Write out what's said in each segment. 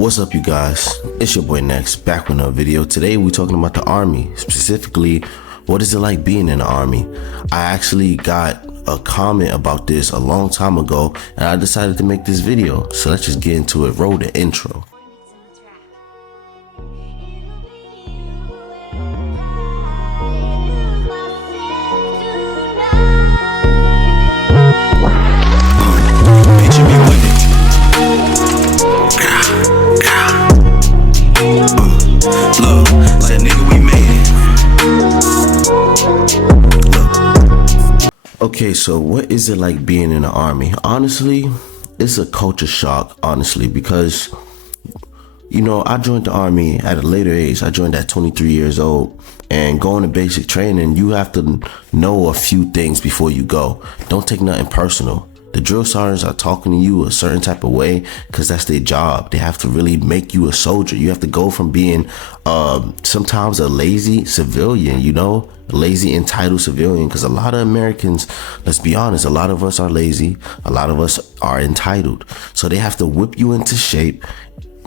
What's up, you guys? It's your boy Next, back with another video. Today we're talking about the Army, specifically what is it like being in the Army. I actually got a comment about this a long time ago and I decided to make this video, so let's just get into it. Roll the intro. Okay, so what is it like being in the Army? Honestly, it's a culture shock, honestly, because, you know, I joined the Army at a later age. I joined at 23 years old, and going to basic training, you have to know a few things before you go. Don't take nothing personal. The drill sergeants are talking to you a certain type of way because that's their job. They have to really make you a soldier. You have to go from being sometimes a lazy civilian, you know, a lazy entitled civilian, because a lot of Americans, let's be honest, a lot of us are lazy. A lot of us are entitled. So they have to whip you into shape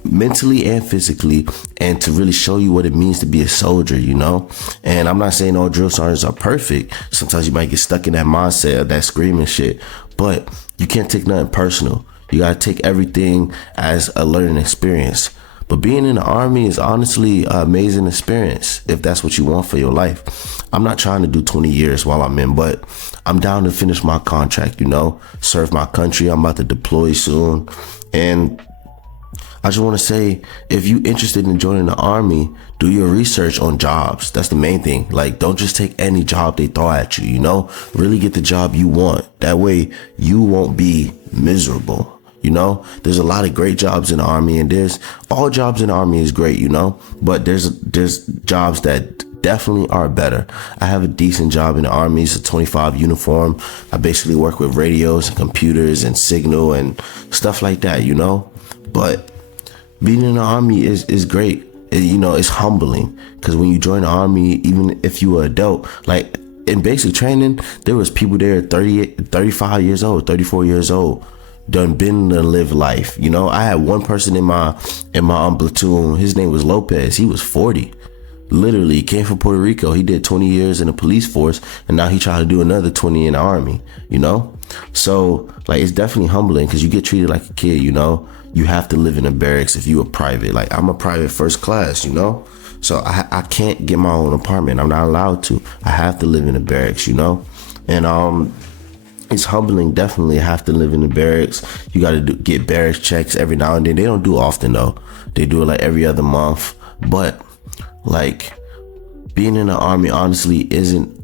mentally and physically, and to really show you what it means to be a soldier, you know. And I'm not saying all drill sergeants are perfect. Sometimes you might get stuck in that mindset of that screaming shit, but you can't take nothing personal. You gotta take everything as a learning experience. But being in the Army is honestly an amazing experience if that's what you want for your life. I'm not trying to do 20 years while I'm in, but I'm down to finish my contract, you know, serve my country. I'm about to deploy soon, and I just want to say, if you're interested in joining the Army, do your research on jobs. That's the main thing. Like, don't just take any job they throw at you, you know? Really get the job you want. That way, you won't be miserable, you know? There's a lot of great jobs in the Army, and all jobs in the Army is great, you know? But there's jobs that definitely are better. I have a decent job in the Army. It's a 25 uniform. I basically work with radios and computers and signal and stuff like that, you know? But being in the Army is great. You know, it's humbling, because when you join the Army, even if you were an adult, like in basic training, there was people there 35 years old, 34 years old, been to live life. You know, I had one person in my platoon. His name was Lopez. He was 40. Literally came from Puerto Rico. He did 20 years in the police force, and now he tried to do another 20 in the Army, you know? So, like, it's definitely humbling, because you get treated like a kid, you know? You have to live in a barracks if you're a private. Like, I'm a private first class, you know? So I can't get my own apartment. I'm not allowed to. I have to live in a barracks, you know? And it's humbling, definitely. I have to live in the barracks. You got to get barracks checks every now and then. They don't do it often, though. They do it like every other month. But like, being in the Army honestly isn't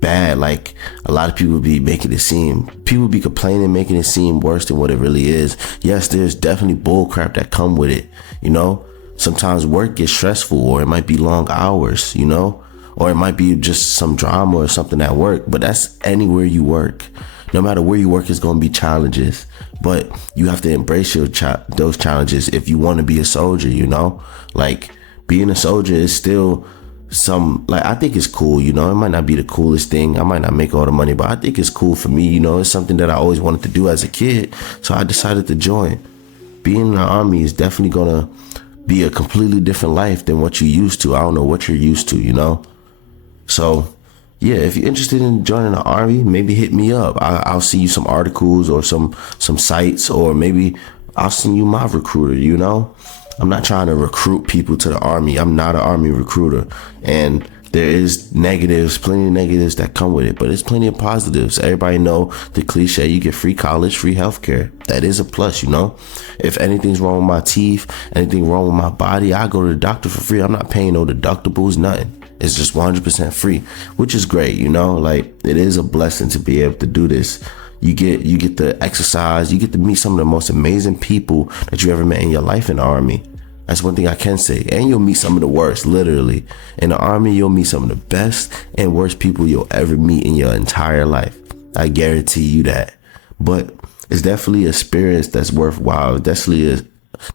bad. Like, a lot of people be making it seem, people be complaining, making it seem worse than what it really is. Yes, there's definitely bull crap that come with it, you know. Sometimes work gets stressful, or it might be long hours, you know, or it might be just some drama or something at work. But that's anywhere you work. No matter where you work, it's going to be challenges, but you have to embrace those challenges if you want to be a soldier, you know. Like, being a soldier is still I think it's cool, you know. It might not be the coolest thing. I might not make all the money, but I think it's cool for me, you know. It's something that I always wanted to do as a kid, so I decided to join. Being in the Army is definitely gonna be a completely different life than what you're used to. I don't know what you're used to, you know. So yeah, if you're interested in joining the Army, maybe hit me up. I'll send you some articles or some sites, or maybe I'll send you my recruiter, you know. I'm not trying to recruit people to the Army. I'm not an Army recruiter. And there is negatives, plenty of negatives that come with it, but there's plenty of positives. Everybody know the cliche, you get free college, free healthcare. That is a plus, you know. If anything's wrong with my teeth, anything wrong with my body, I go to the doctor for free. I'm not paying no deductibles, nothing. It's just 100% free, which is great, you know. Like, it is a blessing to be able to do this. You get the exercise, you get to meet some of the most amazing people that you ever met in your life in the Army. That's one thing I can say. And you'll meet some of the worst, literally. In the Army, you'll meet some of the best and worst people you'll ever meet in your entire life. I guarantee you that. But it's definitely an experience that's worthwhile. It's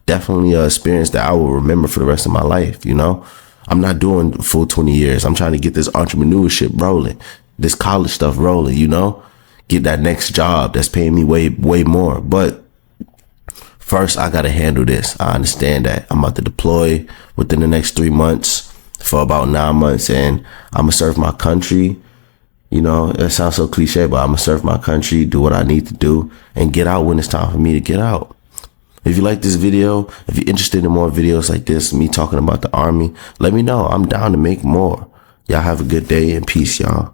definitely an experience that I will remember for the rest of my life, you know? I'm not doing full 20 years. I'm trying to get this entrepreneurship rolling, this college stuff rolling, you know? Get that next job that's paying me way more. But first I gotta handle this. I understand that I'm about to deploy within the next 3 months for about 9 months, and I'm gonna serve my country. You know, it sounds so cliche, but I'm gonna serve my country, do what I need to do, and get out when it's time for me to get out. If you like this video, if you're interested in more videos like this, me talking about the Army, let me know. I'm down to make more. Y'all have a good day and peace, y'all.